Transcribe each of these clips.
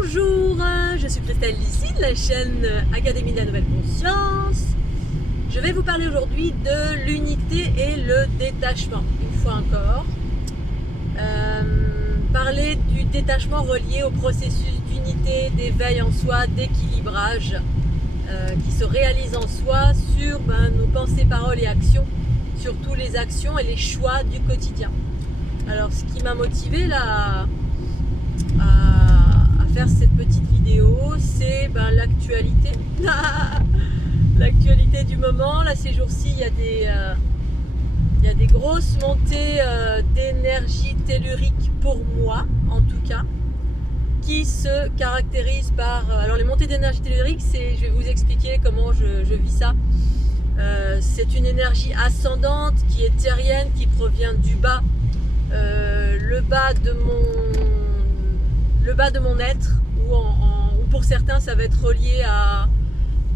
Bonjour, je suis Christelle ici de la chaîne Académie de la Nouvelle Conscience. Je vais vous parler aujourd'hui de l'unité et le détachement, une fois encore. Parler du détachement relié au processus d'unité, d'éveil en soi, d'équilibrage qui se réalise en soi sur nos pensées, paroles et actions, surtout les actions et les choix du quotidien. Alors ce qui m'a motivé là à faire cette petite vidéo, c'est l'actualité. L'actualité du moment. Là ces jours-ci il y a des grosses montées d'énergie tellurique pour moi en tout cas, qui se caractérisent par... alors les montées d'énergie tellurique, je vais vous expliquer comment je vis ça. C'est une énergie ascendante qui est terrienne, qui provient du bas, le bas de mon être, ou pour certains ça va être relié à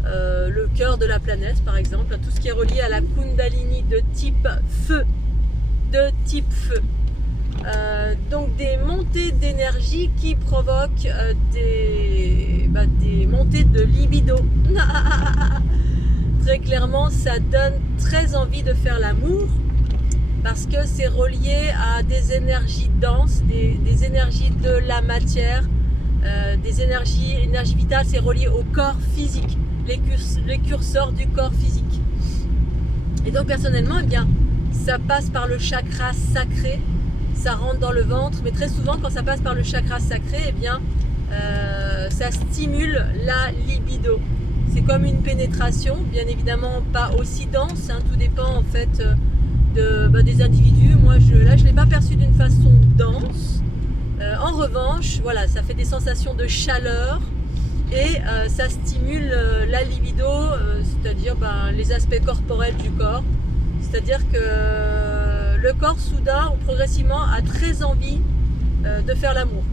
le cœur de la planète par exemple, tout ce qui est relié à la Kundalini de type feu, donc des montées d'énergie qui provoquent des montées de libido. Très clairement, ça donne très envie de faire l'amour parce que c'est relié à des énergies denses, des énergies de la matière, des énergie vitale. C'est relié au corps physique, les curseurs du corps physique. Et donc personnellement, ça passe par le chakra sacré, ça rentre dans le ventre, mais très souvent quand ça passe par le chakra sacré, ça stimule la libido. C'est comme une pénétration, bien évidemment pas aussi dense, tout dépend en fait des individus. Moi je ne l'ai pas perçu d'une façon dense. En revanche, voilà, ça fait des sensations de chaleur et ça stimule la libido, c'est-à-dire les aspects corporels du corps. C'est-à-dire que le corps soudain ou progressivement a très envie de faire l'amour.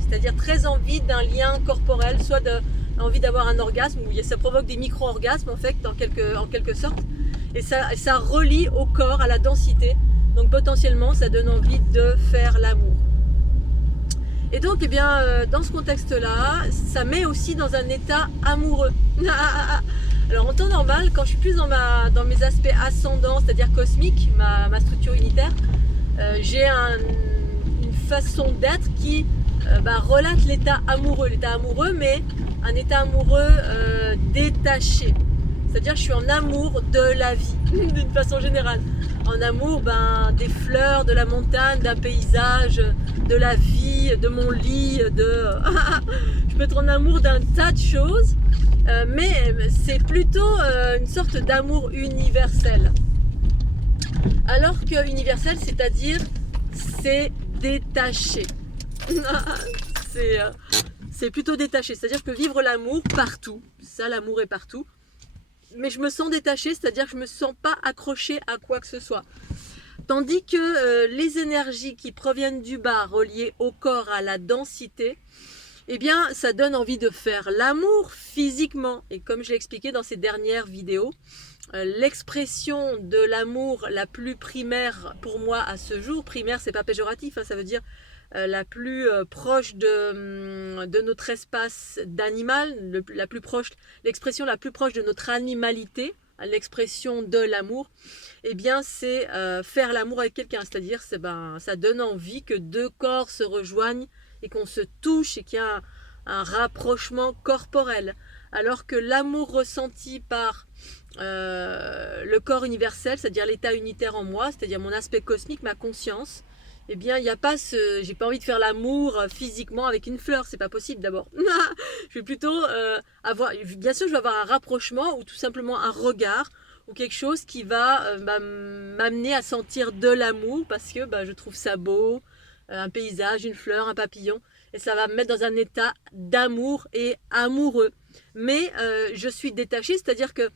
C'est-à-dire très envie d'un lien corporel, soit envie d'avoir un orgasme, où ça provoque des micro-orgasmes en fait, en quelque sorte. Et ça relie au corps, à la densité. Donc potentiellement, ça donne envie de faire l'amour. Et donc, dans ce contexte-là, ça met aussi dans un état amoureux. Alors en temps normal, quand je suis plus dans mes aspects ascendants, c'est-à-dire cosmiques, ma structure unitaire, j'ai une façon d'être qui relate l'état amoureux, mais un état amoureux détaché. C'est-à-dire que je suis en amour de la vie, d'une façon générale. En amour des fleurs, de la montagne, d'un paysage, de la vie, de mon lit, je peux être en amour d'un tas de choses, mais c'est plutôt une sorte d'amour universel. Alors que universel, c'est-à-dire c'est détaché. C'est plutôt détaché, c'est-à-dire que vivre l'amour partout, ça l'amour est partout, mais je me sens détachée, c'est-à-dire que je ne me sens pas accrochée à quoi que ce soit. Tandis que les énergies qui proviennent du bas, reliées au corps, à la densité, ça donne envie de faire l'amour physiquement. Et comme je l'ai expliqué dans ces dernières vidéos, l'expression de l'amour la plus primaire pour moi à ce jour, primaire c'est pas péjoratif, ça veut dire la plus proche de notre espace d'animal, l'expression la plus proche de notre animalité, l'expression de l'amour, c'est faire l'amour avec quelqu'un, c'est-à-dire ça donne envie que deux corps se rejoignent et qu'on se touche et qu'il y a un rapprochement corporel, alors que l'amour ressenti par le corps universel, c'est-à-dire l'état unitaire en moi, c'est-à-dire mon aspect cosmique, ma conscience, il n'y a pas j'ai pas envie de faire l'amour physiquement avec une fleur, c'est pas possible d'abord. Je vais plutôt bien sûr je vais avoir un rapprochement ou tout simplement un regard ou quelque chose qui va m'amener à sentir de l'amour parce que je trouve ça beau, un paysage, une fleur, un papillon, et ça va me mettre dans un état d'amour et amoureux. Mais je suis détachée, c'est-à-dire que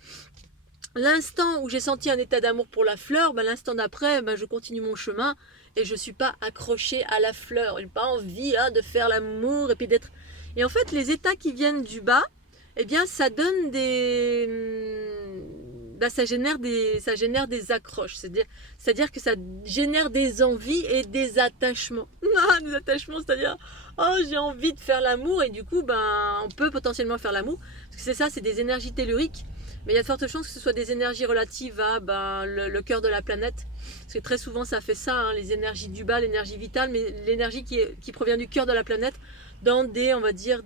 l'instant où j'ai senti un état d'amour pour la fleur, l'instant d'après, je continue mon chemin et je ne suis pas accrochée à la fleur. Je n'ai pas envie de faire l'amour et puis d'être... Et en fait, les états qui viennent du bas, ça donne ça génère des accroches. C'est-à-dire que ça génère des envies et des attachements. Des attachements, c'est-à-dire, oh, j'ai envie de faire l'amour, et du coup, on peut potentiellement faire l'amour. Parce que c'est ça, c'est des énergies telluriques. Mais il y a de fortes chances que ce soit des énergies relatives à le cœur de la planète. Parce que très souvent, ça fait ça, hein, les énergies du bas, l'énergie vitale, mais l'énergie qui provient du cœur de la planète, dans on va dire,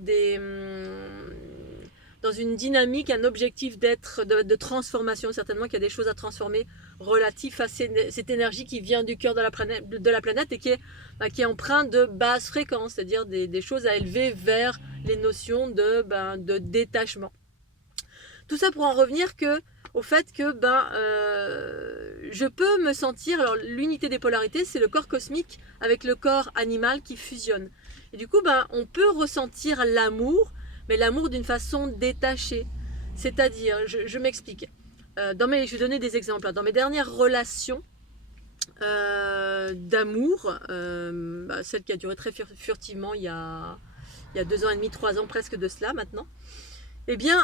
dans une dynamique, un objectif de transformation. Certainement qu'il y a des choses à transformer relatifs à cette énergie qui vient du cœur de la planète et qui est empreinte de basse fréquence, c'est-à-dire des choses à élever vers les notions de détachement. Tout ça pour en revenir au fait que je peux me sentir, alors l'unité des polarités, c'est le corps cosmique avec le corps animal qui fusionne. Et du coup, on peut ressentir l'amour, mais l'amour d'une façon détachée. C'est-à-dire, je m'explique. Je vais donner des exemples. Dans mes dernières relations d'amour, celle qui a duré très furtivement il y a 2 ans et demi, 3 ans presque de cela maintenant, eh bien,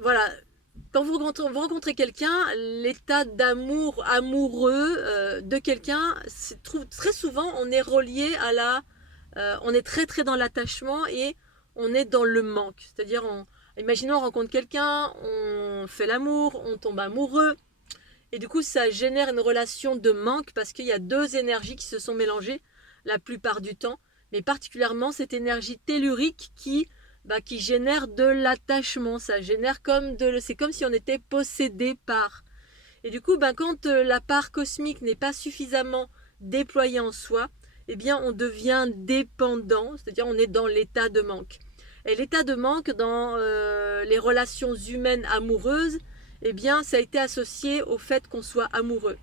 voilà, quand vous rencontrez quelqu'un, l'état amoureux de quelqu'un, très souvent on est relié on est très très dans l'attachement et on est dans le manque. C'est-à-dire, imaginons on rencontre quelqu'un, on fait l'amour, on tombe amoureux, et du coup ça génère une relation de manque parce qu'il y a 2 énergies qui se sont mélangées la plupart du temps, mais particulièrement cette énergie tellurique qui génère de l'attachement. Ça génère c'est comme si on était possédé par. Et du coup, quand la part cosmique n'est pas suffisamment déployée en soi, eh bien on devient dépendant, c'est-à-dire on est dans l'état de manque. Et l'état de manque dans les relations humaines amoureuses, eh bien ça a été associé au fait qu'on soit amoureux.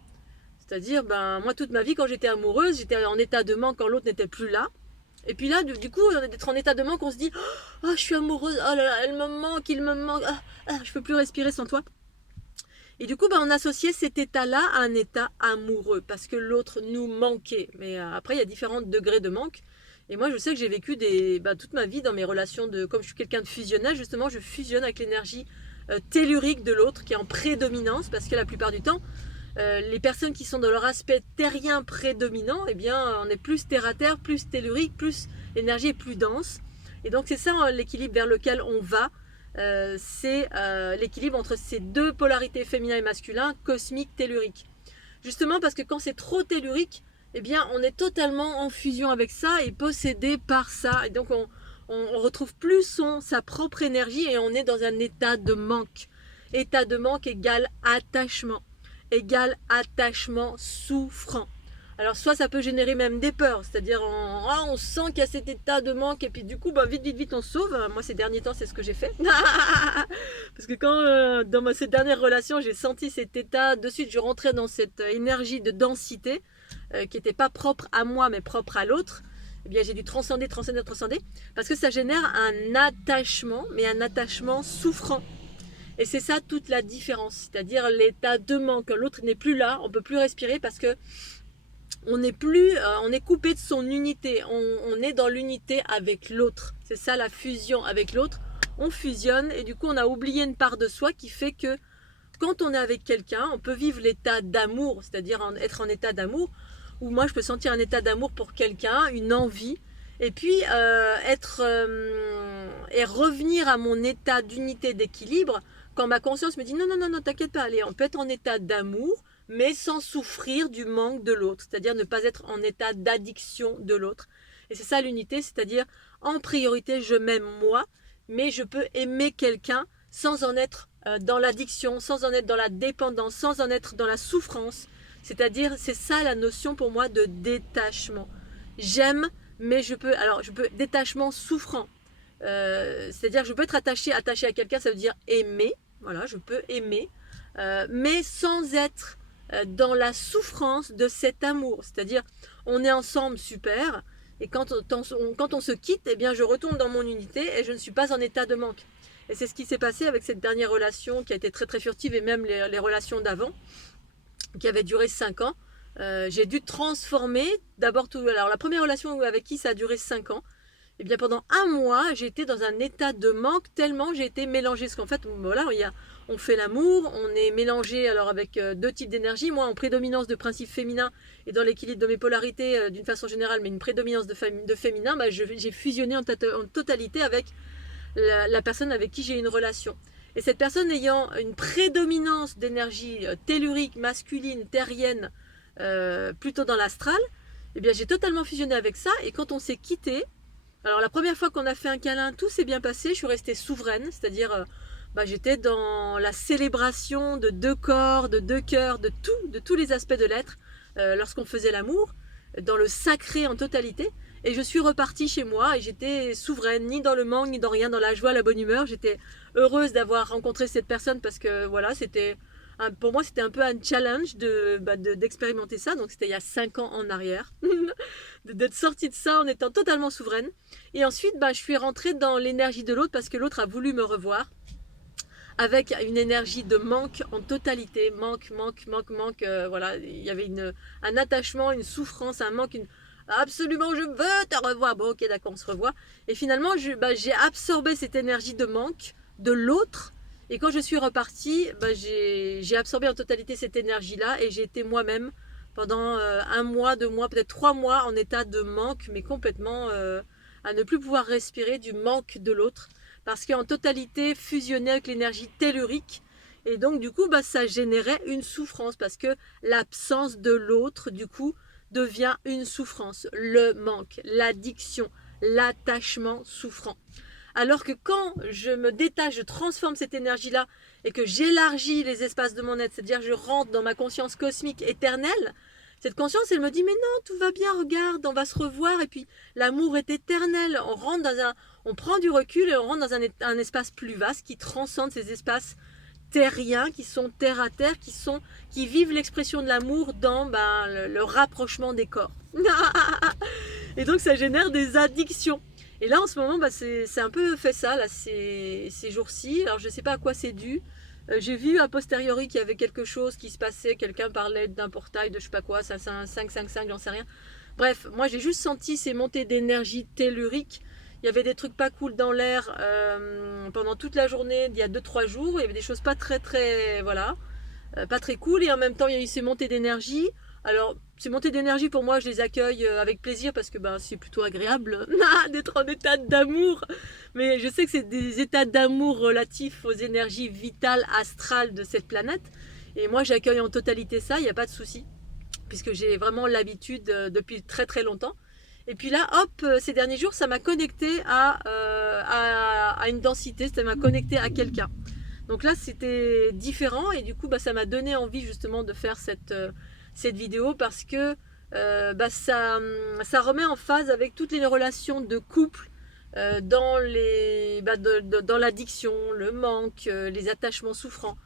C'est-à-dire, moi toute ma vie quand j'étais amoureuse, j'étais en état de manque quand l'autre n'était plus là. Et puis là, du coup, d'être en état de manque, on se dit « Oh, je suis amoureuse, oh là là, elle me manque, il me manque, je peux plus respirer sans toi. » Et du coup, on associait cet état-là à un état amoureux, parce que l'autre nous manquait. Mais après, il y a différents degrés de manque. Et moi, je sais que j'ai vécu toute ma vie dans mes relations comme je suis quelqu'un de fusionnel, justement, je fusionne avec l'énergie tellurique de l'autre, qui est en prédominance, parce que la plupart du temps, les personnes qui sont dans leur aspect terrien prédominant, eh bien, on est plus terre à terre, plus tellurique, plus l'énergie est plus dense. Et donc c'est ça l'équilibre vers lequel on va. C'est l'équilibre entre ces 2 polarités, féminin et masculin, cosmique, tellurique. Justement parce que quand c'est trop tellurique, eh bien, on est totalement en fusion avec ça et possédé par ça. Et donc on retrouve plus sa propre énergie et on est dans un état de manque. État de manque égale attachement souffrant. Alors soit ça peut générer même des peurs, c'est-à-dire on sent qu'il y a cet état de manque et puis du coup vite on se sauve. Moi ces derniers temps c'est ce que j'ai fait. Parce que quand dans ces dernières relations j'ai senti cet état, de suite je rentrais dans cette énergie de densité qui n'était pas propre à moi mais propre à l'autre. Eh bien j'ai dû transcender parce que ça génère un attachement, mais un attachement souffrant. Et c'est ça toute la différence, c'est-à-dire l'état de manque. L'autre n'est plus là, on ne peut plus respirer parce que on est coupé de son unité. On est dans l'unité avec l'autre. C'est ça la fusion avec l'autre. On fusionne et du coup on a oublié une part de soi qui fait que quand on est avec quelqu'un, on peut vivre l'état d'amour, c'est-à-dire être en état d'amour, où moi je peux sentir un état d'amour pour quelqu'un, une envie, et puis et revenir à mon état d'unité, d'équilibre. Quand ma conscience me dit non, t'inquiète pas, allez, on peut être en état d'amour, mais sans souffrir du manque de l'autre, c'est-à-dire ne pas être en état d'addiction de l'autre. Et c'est ça l'unité, c'est-à-dire en priorité, je m'aime moi, mais je peux aimer quelqu'un sans en être dans l'addiction, sans en être dans la dépendance, sans en être dans la souffrance. C'est-à-dire, c'est ça la notion pour moi de détachement. J'aime, mais détachement souffrant. C'est-à-dire je peux être attaché à quelqu'un, ça veut dire aimer, voilà, je peux aimer, mais sans être dans la souffrance de cet amour. C'est-à-dire on est ensemble, super, et quand on se quitte, eh bien je retourne dans mon unité et je ne suis pas en état de manque. Et c'est ce qui s'est passé avec cette dernière relation qui a été très très furtive, et même les relations d'avant qui avaient duré 5 ans. J'ai dû transformer d'abord tout. Alors la première relation avec qui ça a duré 5 ans, eh bien pendant 1 mois, j'ai été dans un état de manque tellement j'ai été mélangée. Parce qu'en fait, voilà, on fait l'amour, on est mélangé alors avec deux types d'énergie, moi en prédominance de principe féminin et dans l'équilibre de mes polarités d'une façon générale, mais une prédominance de féminin, bah, j'ai fusionné en totalité avec la personne avec qui j'ai une relation. Et cette personne ayant une prédominance d'énergie tellurique, masculine, terrienne, plutôt dans l'astral, eh bien j'ai totalement fusionné avec ça. Et quand on s'est quitté, alors la première fois qu'on a fait un câlin, tout s'est bien passé, je suis restée souveraine, c'est-à-dire j'étais dans la célébration de deux corps, de deux cœurs, de tous les aspects de l'être, lorsqu'on faisait l'amour, dans le sacré en totalité. Et je suis repartie chez moi et j'étais souveraine, ni dans le manque, ni dans rien, dans la joie, la bonne humeur. J'étais heureuse d'avoir rencontré cette personne parce que voilà, pour moi c'était un peu un challenge d'expérimenter ça. Donc c'était il y a 5 ans en arrière, d'être sortie de ça en étant totalement souveraine. Et ensuite, je suis rentrée dans l'énergie de l'autre parce que l'autre a voulu me revoir avec une énergie de manque en totalité, manque, voilà, il y avait un attachement, une souffrance, un manque, absolument je veux te revoir, bon ok d'accord on se revoit, et finalement j'ai absorbé cette énergie de manque de l'autre, et quand je suis repartie, j'ai absorbé en totalité cette énergie là, et j'ai été moi-même pendant 1 mois, 2 mois, peut-être 3 mois en état de manque, mais complètement à ne plus pouvoir respirer du manque de l'autre, parce qu'en totalité fusionné avec l'énergie tellurique, et donc du coup ça générait une souffrance, parce que l'absence de l'autre du coup devient une souffrance, le manque, l'addiction, l'attachement souffrant. Alors que quand je me détache, je transforme cette énergie-là et que j'élargis les espaces de mon être, c'est-à-dire je rentre dans ma conscience cosmique éternelle, cette conscience, elle me dit mais non, tout va bien, regarde, on va se revoir, et puis l'amour est éternel, on prend du recul et on rentre dans un espace plus vaste qui transcende ces espaces terriens, qui sont terre à terre, qui vivent l'expression de l'amour dans le rapprochement des corps. Et donc ça génère des addictions. Et là en ce moment c'est un peu fait ça là, ces jours-ci. Alors je sais pas à quoi c'est dû. J'ai vu a posteriori qu'il y avait quelque chose qui se passait, quelqu'un parlait d'un portail de je sais pas quoi, ça c'est un 555, j'en sais rien. Bref, moi j'ai juste senti ces montées d'énergie tellurique. Il y avait des trucs pas cool dans l'air pendant toute la journée, il y a 2-3 jours. Il y avait des choses pas très voilà, pas très cool. Et en même temps, il y a eu ces montées d'énergie. Alors, ces montées d'énergie, pour moi, je les accueille avec plaisir parce que c'est plutôt agréable d'être en état d'amour. Mais je sais que c'est des états d'amour relatifs aux énergies vitales, astrales de cette planète. Et moi, j'accueille en totalité ça, il n'y a pas de souci, puisque j'ai vraiment l'habitude depuis très très longtemps. Et puis là, hop, ces derniers jours, ça m'a connecté à une densité, ça m'a connecté à quelqu'un. Donc là, c'était différent et du coup, ça m'a donné envie justement de faire cette vidéo parce que ça remet en phase avec toutes les relations de couple dans l'addiction, le manque, les attachements souffrants.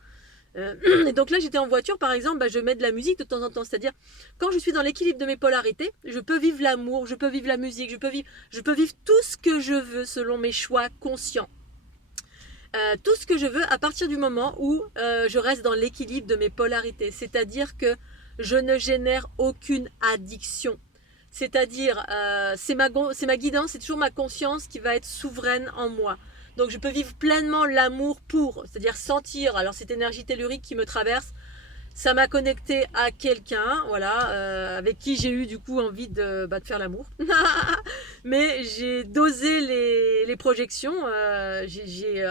Et donc là j'étais en voiture par exemple, je mets de la musique de temps en temps, c'est-à-dire quand je suis dans l'équilibre de mes polarités, je peux vivre l'amour, je peux vivre la musique, je peux vivre tout ce que je veux selon mes choix conscients, tout ce que je veux à partir du moment où je reste dans l'équilibre de mes polarités, c'est-à-dire que je ne génère aucune addiction, c'est-à-dire c'est ma guidance, c'est toujours ma conscience qui va être souveraine en moi. Donc je peux vivre pleinement l'amour c'est-à-dire sentir, alors cette énergie tellurique qui me traverse, ça m'a connecté à quelqu'un, voilà, avec qui j'ai eu du coup envie de faire l'amour. Mais j'ai dosé les projections, j'ai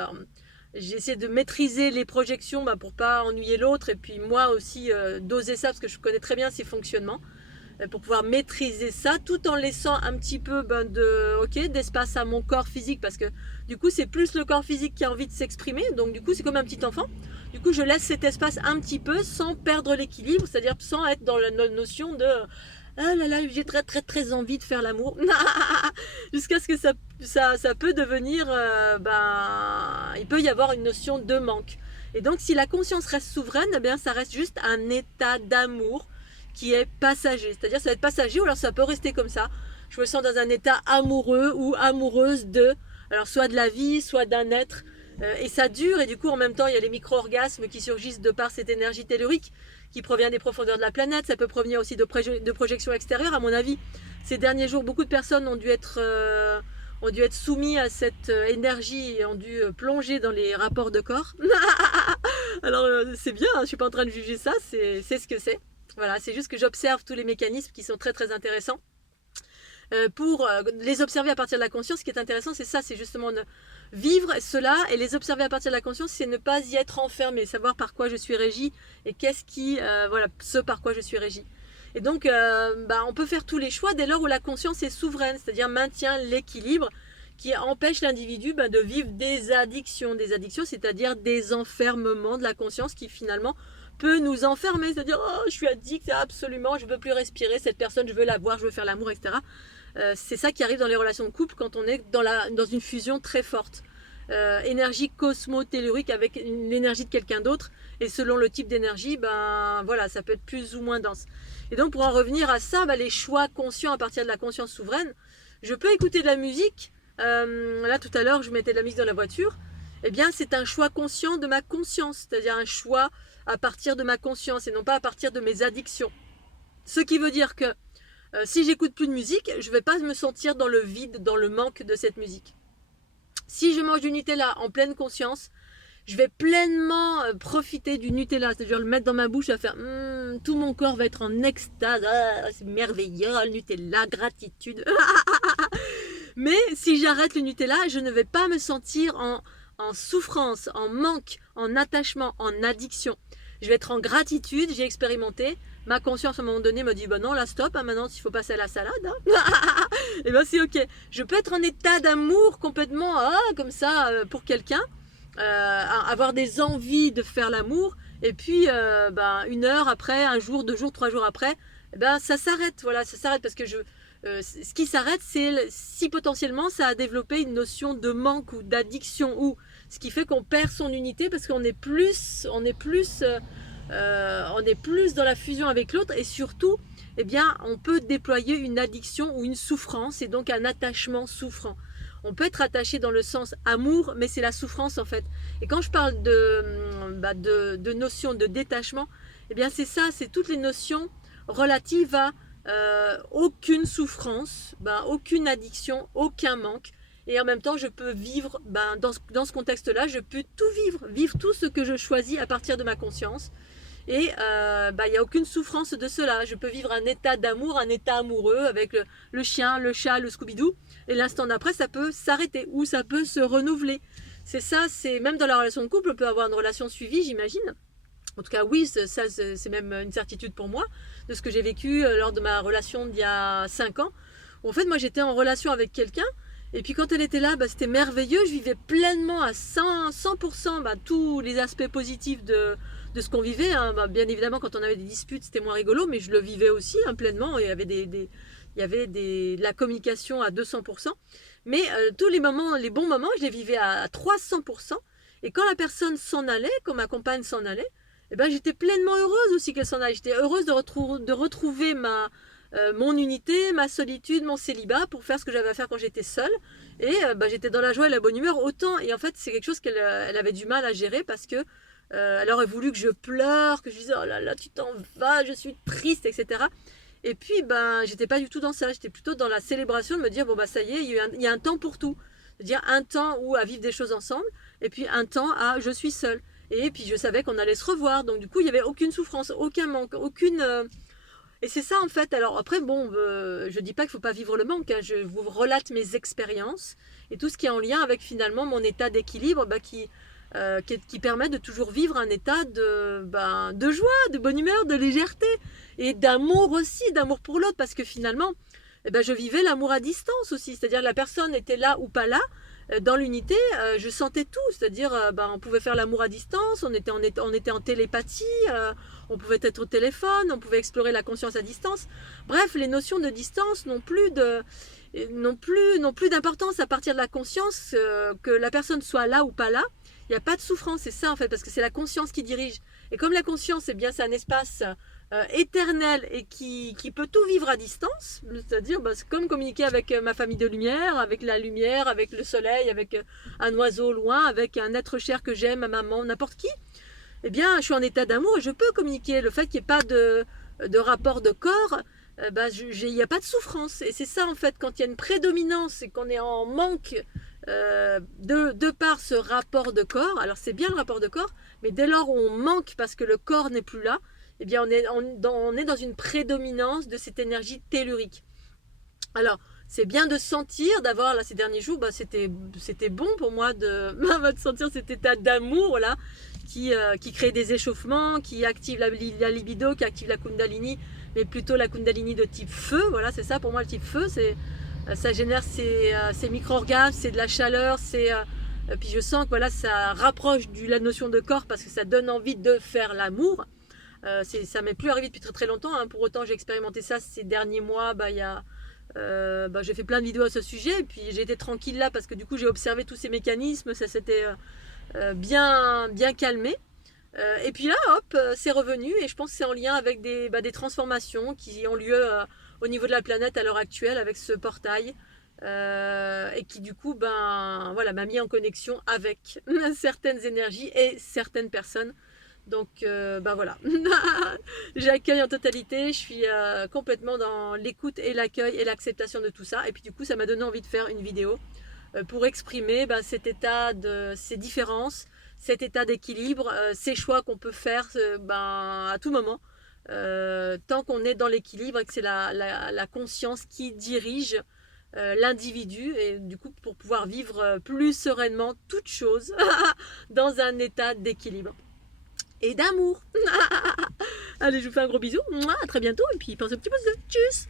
essayé de maîtriser les projections pour pas ennuyer l'autre, et puis moi aussi doser ça parce que je connais très bien ses fonctionnements, pour pouvoir maîtriser ça tout en laissant un petit peu d'espace à mon corps physique, parce que du coup c'est plus le corps physique qui a envie de s'exprimer, donc du coup c'est comme un petit enfant, du coup je laisse cet espace un petit peu sans perdre l'équilibre, c'est-à-dire sans être dans la notion de ah là là j'ai très très très envie de faire l'amour jusqu'à ce que ça peut devenir il peut y avoir une notion de manque. Et donc si la conscience reste souveraine, ça reste juste un état d'amour qui est passager, c'est-à-dire ça va être passager, ou alors ça peut rester comme ça. Je me sens dans un état amoureux ou amoureuse alors soit de la vie, soit d'un être, et ça dure, et du coup en même temps il y a les micro-orgasmes qui surgissent de par cette énergie tellurique qui provient des profondeurs de la planète. Ça peut provenir aussi de projections extérieures. À mon avis, ces derniers jours, beaucoup de personnes ont dû être soumis à cette énergie et ont dû plonger dans les rapports de corps Alors c'est bien, hein, je suis pas en train de juger ça, c'est ce que c'est. Voilà, c'est juste que j'observe tous les mécanismes qui sont très très intéressants. Pour les observer à partir de la conscience, ce qui est intéressant, c'est ça, c'est justement vivre cela et les observer à partir de la conscience, c'est ne pas y être enfermé, savoir par quoi je suis régie et qu'est-ce qui, voilà, ce par quoi je suis régie. Et donc, on peut faire tous les choix dès lors où la conscience est souveraine, c'est-à-dire maintient l'équilibre qui empêche l'individu de vivre des addictions, c'est-à-dire des enfermements de la conscience qui finalement peut nous enfermer, c'est-à-dire oh, je suis addict, absolument, je ne veux plus respirer, cette personne, je veux la voir, je veux faire l'amour, etc. C'est ça qui arrive dans les relations de couple quand on est dans une fusion très forte. Énergie cosmo-tellurique avec l'énergie de quelqu'un d'autre, et selon le type d'énergie, voilà, ça peut être plus ou moins dense. Et donc pour en revenir à ça, les choix conscients à partir de la conscience souveraine, je peux écouter de la musique, là tout à l'heure je mettais de la musique dans la voiture, eh bien c'est un choix conscient de ma conscience, c'est-à-dire un choix à partir de ma conscience et non pas à partir de mes addictions. Ce qui veut dire que si j'écoute plus de musique, je ne vais pas me sentir dans le vide, dans le manque de cette musique. Si je mange du Nutella en pleine conscience, je vais pleinement profiter du Nutella, c'est-à-dire le mettre dans ma bouche, à faire tout mon corps va être en extase, c'est merveilleux, le Nutella, gratitude. Mais si j'arrête le Nutella, je ne vais pas me sentir en souffrance, en manque, en attachement, en addiction. Je vais être en gratitude, j'ai expérimenté. Ma conscience à un moment donné me dit non là stop, maintenant il faut passer à la salade. Et c'est ok. Je peux être en état d'amour complètement comme ça pour quelqu'un, avoir des envies de faire l'amour, et puis une heure après, un jour, 2 jours, 3 jours après, ça s'arrête. Voilà, ça s'arrête parce que ce qui s'arrête, c'est si potentiellement ça a développé une notion de manque ou d'addiction, ou ce qui fait qu'on perd son unité parce qu'on est plus dans la fusion avec l'autre, et surtout, on peut déployer une addiction ou une souffrance, et donc un attachement souffrant. On peut être attaché dans le sens amour, mais c'est la souffrance en fait. Et quand je parle de notion de détachement, c'est ça, c'est toutes les notions relatives à aucune souffrance, aucune addiction, aucun manque. Et en même temps, je peux vivre, dans ce contexte-là, je peux tout vivre tout ce que je choisis à partir de ma conscience. Et il n'y a aucune souffrance de cela. Je peux vivre un état d'amour, un état amoureux avec le chien, le chat, le Scooby-Doo. Et l'instant d'après, ça peut s'arrêter ou ça peut se renouveler. C'est ça, c'est même dans la relation de couple, on peut avoir une relation suivie, j'imagine. En tout cas, oui, ça c'est même une certitude pour moi, de ce que j'ai vécu lors de ma relation d'il y a 5 ans. Où en fait, moi, j'étais en relation avec quelqu'un, et puis quand elle était là, c'était merveilleux. Je vivais pleinement à 100% tous les aspects positifs de ce qu'on vivait. Bien évidemment, quand on avait des disputes, c'était moins rigolo, mais je le vivais aussi pleinement. Il y avait de la communication à 200%. Mais tous les moments, les bons moments, je les vivais à 300%. Et quand la personne s'en allait, quand ma compagne s'en allait, j'étais pleinement heureuse aussi qu'elle s'en aille. J'étais heureuse de retrouver mon unité, ma solitude, mon célibat pour faire ce que j'avais à faire quand j'étais seule. Et j'étais dans la joie et la bonne humeur autant. Et en fait, c'est quelque chose qu'elle avait du mal à gérer parce que elle aurait voulu que je pleure, que je dise oh là là, tu t'en vas, je suis triste, etc. Et puis, j'étais pas du tout dans ça. J'étais plutôt dans la célébration de me dire ça y est, il y a un temps pour tout. C'est-à-dire un temps où à vivre des choses ensemble, et puis un temps à je suis seule. Et puis je savais qu'on allait se revoir, donc du coup il n'y avait aucune souffrance, aucun manque, aucune... Et c'est ça en fait. Alors après, je dis pas qu'il ne faut pas vivre le manque, je vous relate mes expériences et tout ce qui est en lien avec finalement mon état d'équilibre qui permet de toujours vivre un état de joie, de bonne humeur, de légèreté et d'amour aussi, d'amour pour l'autre, parce que finalement, je vivais l'amour à distance aussi, c'est-à-dire la personne était là ou pas là, dans l'unité, je sentais tout, c'est-à-dire on pouvait faire l'amour à distance, on était en télépathie, on pouvait être au téléphone, on pouvait explorer la conscience à distance. Bref, les notions de distance n'ont plus d'importance à partir de la conscience, que la personne soit là ou pas là. Il n'y a pas de souffrance, c'est ça en fait, parce que c'est la conscience qui dirige. Et comme la conscience, c'est un espace éternel et qui peut tout vivre à distance, c'est-à-dire c'est comme communiquer avec ma famille de lumière, avec la lumière, avec le soleil, avec un oiseau loin, avec un être cher que j'aime, ma maman, n'importe qui. Je suis en état d'amour et je peux communiquer. Le fait qu'il n'y ait pas de rapport de corps, il n'y a pas de souffrance. Et c'est ça en fait, quand il y a une prédominance et qu'on est en manque de par ce rapport de corps. Alors c'est bien le rapport de corps, mais dès lors où on manque parce que le corps n'est plus là, eh bien on est dans une prédominance de cette énergie tellurique. Alors, c'est bien de sentir, d'avoir, là, ces derniers jours, bah, c'était bon pour moi de sentir cet état d'amour, voilà, qui crée des échauffements, qui active la libido, qui active la kundalini, mais plutôt la kundalini de type feu, voilà, c'est ça pour moi le type feu, ça génère ces micro-orgasmes, c'est de la chaleur, puis je sens que voilà, ça rapproche la notion de corps parce que ça donne envie de faire l'amour. Ça m'est plus arrivé depuis très très longtemps, hein. Pour autant j'ai expérimenté ça ces derniers mois, j'ai fait plein de vidéos à ce sujet et puis j'ai été tranquille là parce que du coup j'ai observé tous ces mécanismes, ça s'était bien calmé. Et puis là, hop, c'est revenu et je pense que c'est en lien avec des transformations qui ont lieu au niveau de la planète à l'heure actuelle avec ce portail. Et qui du coup voilà, m'a mis en connexion avec certaines énergies et certaines personnes. Donc voilà, j'accueille en totalité, je suis complètement dans l'écoute et l'accueil et l'acceptation de tout ça. Et puis du coup ça m'a donné envie de faire une vidéo pour exprimer cet état ces différences, cet état d'équilibre, ces choix qu'on peut faire à tout moment. Tant qu'on est dans l'équilibre et que c'est la conscience qui dirige l'individu et du coup pour pouvoir vivre plus sereinement toute chose dans un état d'équilibre et d'amour. Allez, je vous fais un gros bisou, à très bientôt et puis pensez un petit peu de tchuss.